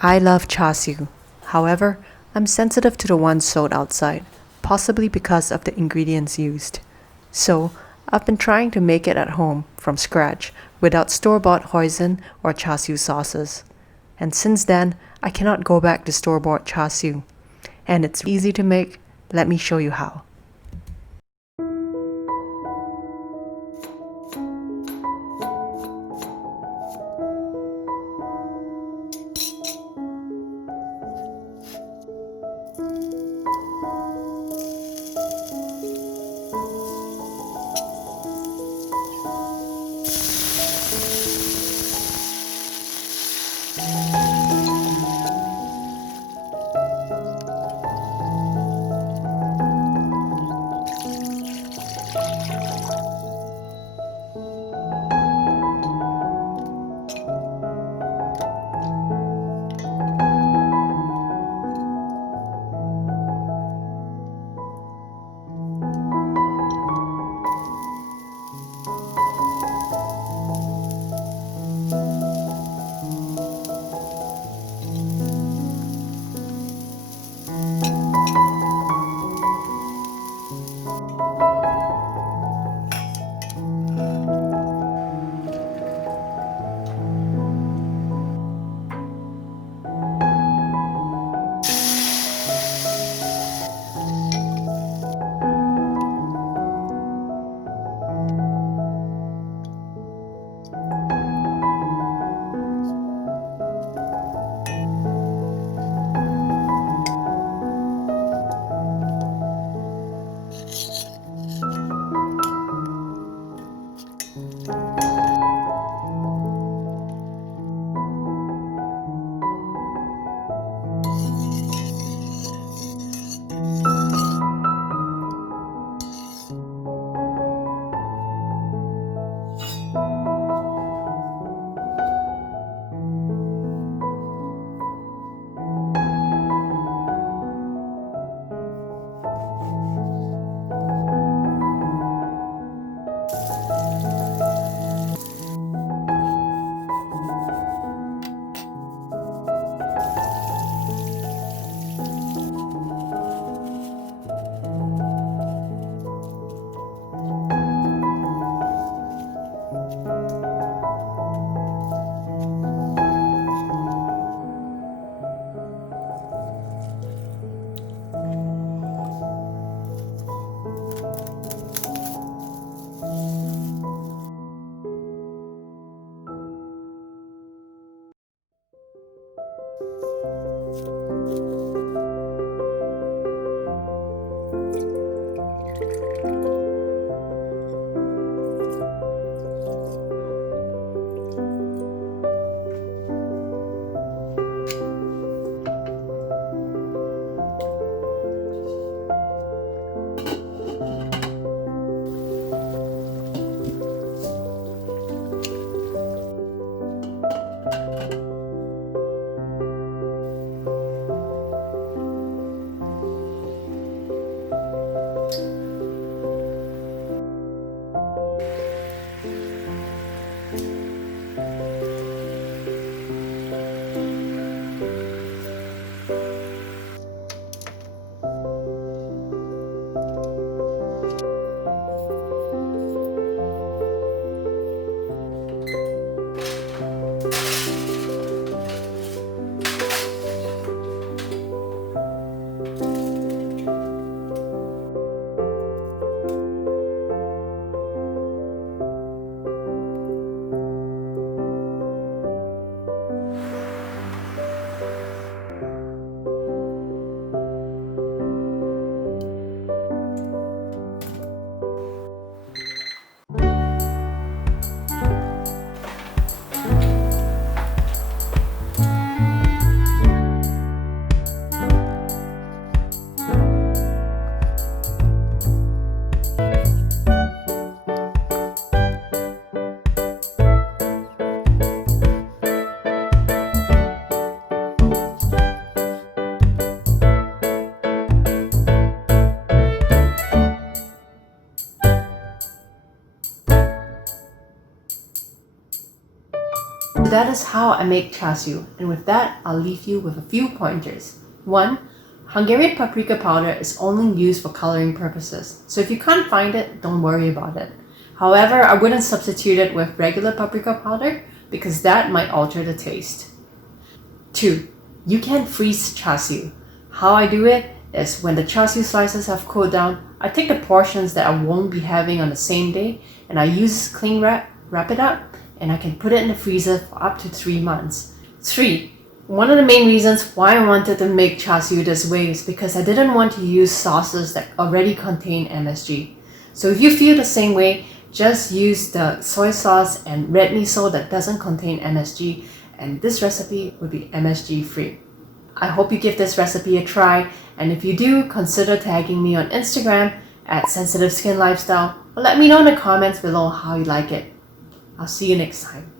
I love charsiu. However, I'm sensitive to the ones sold outside, possibly because of the ingredients used. So, I've been trying to make it at home from scratch without store bought hoisin or chashu sauces. And since then, I cannot go back to store bought charsiu. And it's easy to make. Let me show you how. That is how I make charsiu, and with that, I'll leave you with a few pointers. 1. Hungarian paprika powder is only used for coloring purposes, so if you can't find it, don't worry about it. However, I wouldn't substitute it with regular paprika powder because that might alter the taste. 2. You can freeze charsiu. How I do it is when the charsiu slices have cooled down, I take the portions that I won't be having on the same day and I use cling wrap it up, and I can put it in the freezer for up to 3 months. 3. One of the main reasons why I wanted to make charsiu this way is because I didn't want to use sauces that already contain MSG. So if you feel the same way, just use the soy sauce and red miso that doesn't contain MSG, and this recipe would be MSG free. I hope you give this recipe a try, and if you do, consider tagging me on Instagram at Sensitive Skin Lifestyle, or let me know in the comments below how you like it. I'll see you next time.